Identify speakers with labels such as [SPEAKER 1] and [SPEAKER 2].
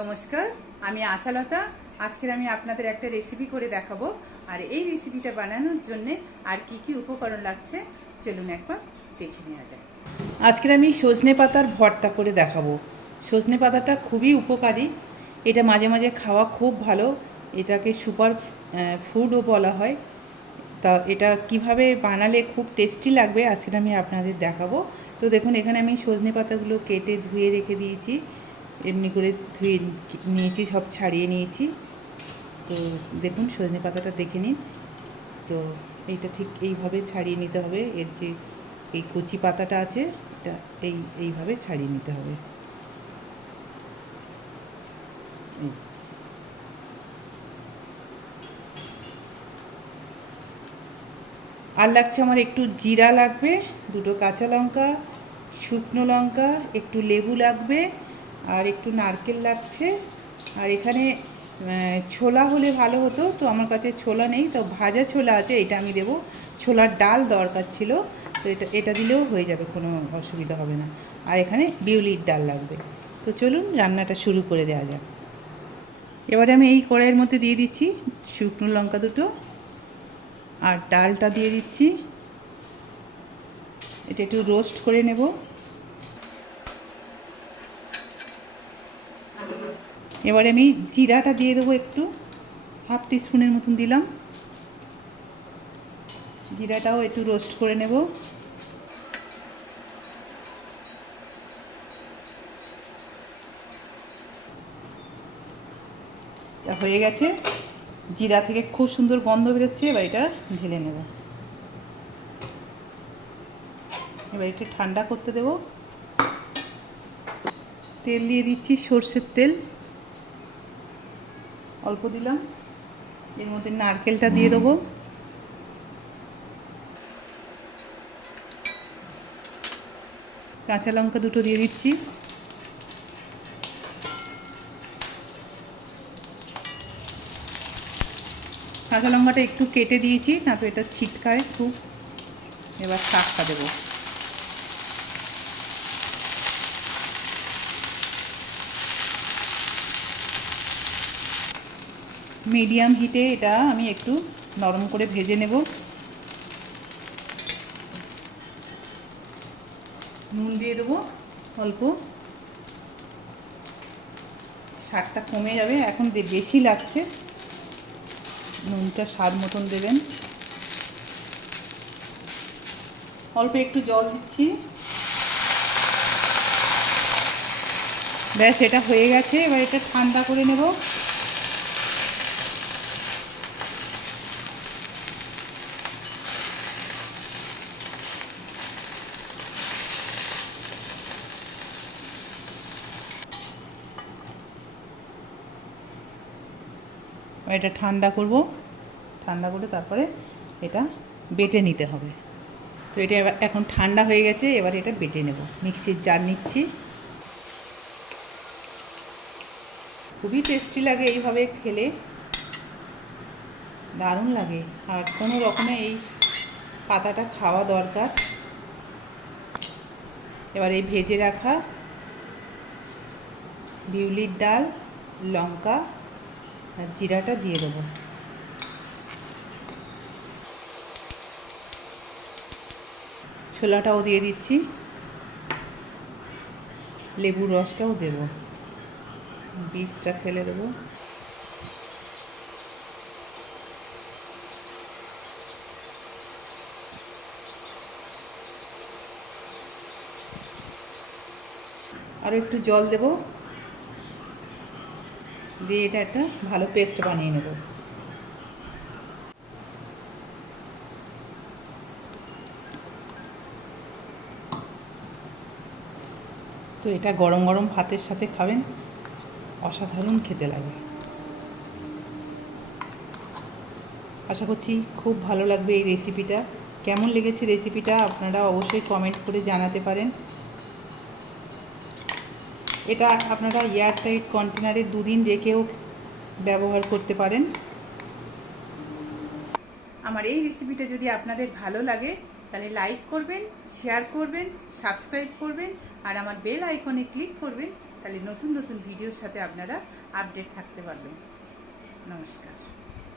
[SPEAKER 1] নমস্কার, আমি আশালতা। আজকের আমি আপনাদের একটা রেসিপি করে দেখাবো। আর এই রেসিপিটা বানানোর জন্য আর কি কি উপকরণ লাগছে, চলুন একবার দেখে নেওয়া যায় আজকের আমি সজনে পাতার ভর্তা করে দেখাবো। সজনে পাতাটা খুবই উপকারী। এটা মাঝে মাঝে খাওয়া খুব ভালো। এটাকে সুপার ফুডও বলা হয়। তা এটা কীভাবে বানালে খুব টেস্টি লাগবে আজকে আমি আপনাদের দেখাবো। তো দেখুন, এখানে আমি সজনে পাতাগুলো কেটে ধুয়ে রেখে দিয়েছি। এমনি করে ধুয়ে নিয়েছি, সব ছাড়িয়ে নিয়েছি। তো দেখুন, সজনে পাতাটা দেখে নিন। তো এইটা ঠিক এইভাবে ছাড়িয়ে নিতে হবে। এর যে এই কচি পাতাটা আছে, এটা এই, এইভাবে ছাড়িয়ে নিতে হবে। আর লাগছে আমার একটু জিরা লাগবে, দুটো কাঁচা লঙ্কা, শুকনো লঙ্কা, একটু লেবু লাগবে। আর একটু নারকেল লাগছে। আর এখানে ছোলা হলে ভালো হতো, তো আমার কাছে ছোলা নেই, তো ভাজা ছোলা আছে, এটা আমি দেবো। ছোলার ডাল দরকার ছিল, তো এটা এটা দিলেও হয়ে যাবে, কোনো অসুবিধা হবে না। আর এখানে বিউলির ডাল লাগবে। তো চলুন, রান্নাটা শুরু করে দেওয়া যাক। এবারে আমি এই কড়াইয়ের মধ্যে দিয়ে দিচ্ছি শুকনো লঙ্কা দুটো, আর ডালটা দিয়ে দিচ্ছি। এটা একটু রোস্ট করে নেব। এবারে আমি জিরাটা দিয়ে দেবো একটু। হাফ টিস্পুনের মতন দিলাম। জিরাটাও একটু রোস্ট করে নেব। হয়ে গেছে, জিরা থেকে খুব সুন্দর গন্ধ বেরোচ্ছে, এবার এটা ঢেলে নেব। এবার একটু ঠান্ডা করতে দেব। তেল দিয়ে দিচ্ছি সর্ষের তেল। অল্প দিলাম। এর মধ্যে নারকেলটা দিয়ে দেবো। কাঁচা লঙ্কা দুটো দিয়ে দিচ্ছি। কাঁচা লঙ্কাটা একটু কেটে দিয়েছি, না তো এটা ছিটকায় খুব। এবার শাকটা দেবো। মিডিয়াম হিটে এটা আমি একটু নরম করে ভেজে নেব। নুন দিয়ে দেবো অল্প। শাকটা কমে যাবে, এখন বেশি লাগছে। নুনটা স্বাদ মতন দেবেন। অল্প একটু জল দিচ্ছি। ব্যাস, এটা হয়ে গেছে। এবার এটা ঠান্ডা করে নেব। এটা ঠান্ডা করব। ঠান্ডা করে তারপরে এটা বেটে নিতে হবে। তো এটা এখন ঠান্ডা হয়ে গেছে, এবার এটা বেটে নেব। মিক্সির জার নিচ্ছি। খুবই টেস্টি লাগে এইভাবে খেলে। দারুণ লাগে। আর কোনো রকমে এই পাতাটা খাওয়া দরকার। এবার এই ভেজে রাখা বিউলির ডাল, লঙ্কা আর জিরাটা দিয়ে দেবো। ছোলাটাও দিয়ে দিচ্ছি। লেবুর রসটাও দেবো। বীজটা ফেলে দেবো। আরও একটু জল দেবো। দিয়ে এটা একটা ভালো পেস্ট বানিয়ে নেব। তো এটা গরম গরম ভাতের সাথে খাবেন, অসাধারণ খেতে লাগে। আশা করছি খুব ভালো লাগবে এই রেসিপিটা কেমন লেগেছে রেসিপিটা আপনারা অবশ্যই কমেন্ট করে জানাতে পারেন। এটা আপনারা এয়ারটাইট কন্টেনারে দুদিন রেখেও ব্যবহার করতে পারেন। আমার এই রেসিপিটা যদি আপনাদের ভালো লাগে, তাহলে লাইক করবেন শেয়ার করবেন সাবস্ক্রাইব করবেন, আর আমার বেল আইকনে ক্লিক করবেন, তাহলে নতুন নতুন ভিডিওর সাথে আপনারা আপডেট থাকতে পারবেন। নমস্কার।